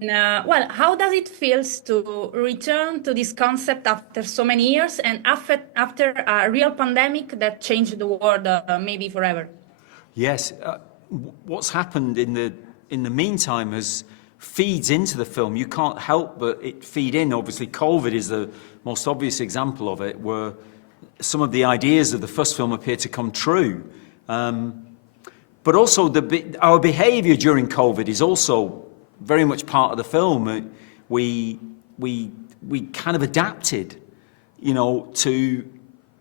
well, how does it feel to return to this concept after so many years and after a real pandemic that changed the world maybe forever? Yes, what's happened in the meantime has feeds into the film. You can't help but it feed in. Obviously, COVID is the most obvious example of it, where some of the ideas of the first film appear to come true. But also, our behaviour during COVID is also very much part of the film. We kind of adapted, to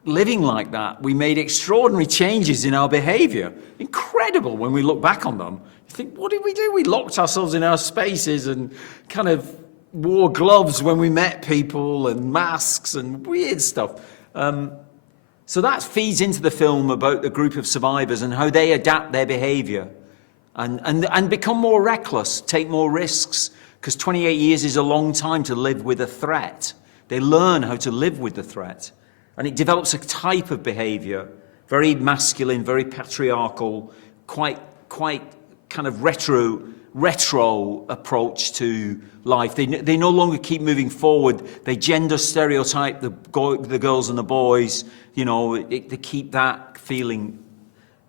living like that. We made extraordinary changes in our behaviour. Incredible when we look back on them. You think, what did we do? We locked ourselves in our spaces and kind of wore gloves when we met people and masks and weird stuff. So that feeds into the film about the group of survivors and how they adapt their behaviour and become more reckless, take more risks, because 28 years is a long time to live with a threat. They learn how to live with the threat. And it develops a type of behaviour, very masculine, very patriarchal, quite kind of retro approach to life. They no longer keep moving forward. They gender stereotype the girls and the boys. They keep that feeling.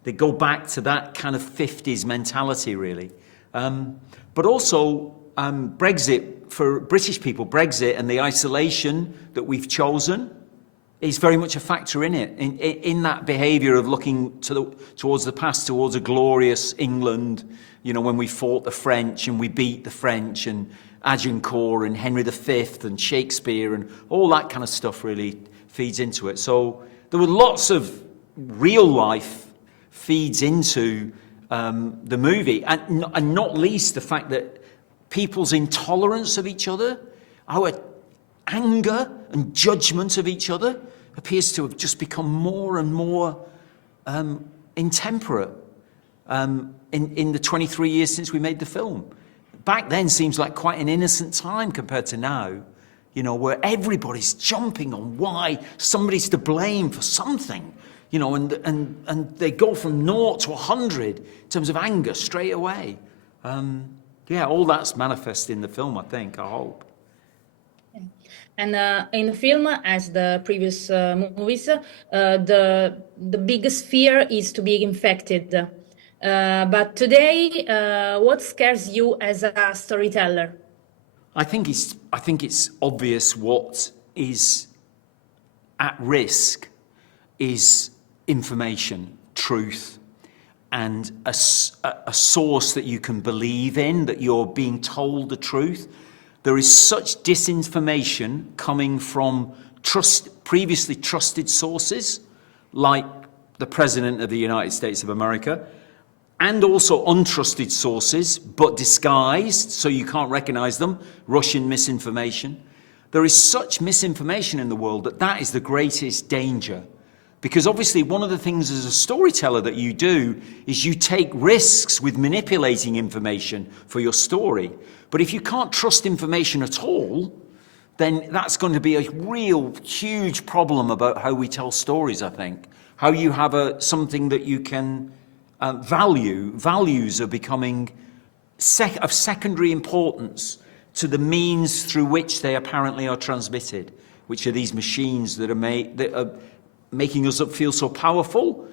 They go back to that kind of 50s mentality, really. But also Brexit, for British people, Brexit and the isolation that we've chosen is very much a factor in it, in that behaviour of looking towards the past, towards a glorious England, when we fought the French and we beat the French, and Agincourt and Henry V and Shakespeare and all that kind of stuff really feeds into it. So there were lots of real life feeds into the movie, and not least the fact that people's intolerance of each other, our anger and judgment of each other appears to have just become more and more intemperate in the 23 years since we made the film. Back then seems like quite an innocent time compared to now, where everybody's jumping on why somebody's to blame for something, and they go from 0 to 100 in terms of anger straight away. All that's manifest in the film, I think, I hope. And in the film, as the previous movies, the biggest fear is to be infected. But today, what scares you as a storyteller? I think it's obvious what is at risk is information, truth, and a source that you can believe in, that you're being told the truth. There is such disinformation coming from previously trusted sources, like the President of the United States of America, and also untrusted sources, but disguised, so you can't recognize them, Russian misinformation. There is such misinformation in the world that is the greatest danger. Because obviously one of the things as a storyteller that you do is you take risks with manipulating information for your story. But if you can't trust information at all, then that's going to be a real huge problem about how we tell stories, I think. How you have something that you can value. Values are becoming of secondary importance to the means through which they apparently are transmitted, which are these machines that are making us feel so powerful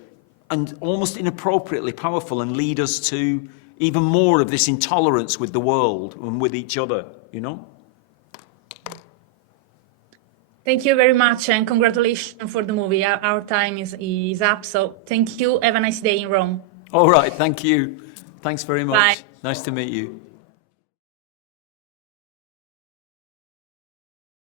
and almost inappropriately powerful, and lead us to even more of this intolerance with the world and with each other, Thank you very much, and congratulations for the movie. Our time is up, so thank you. Have a nice day in Rome. All right, thank you. Thanks very much. Bye. Nice to meet you.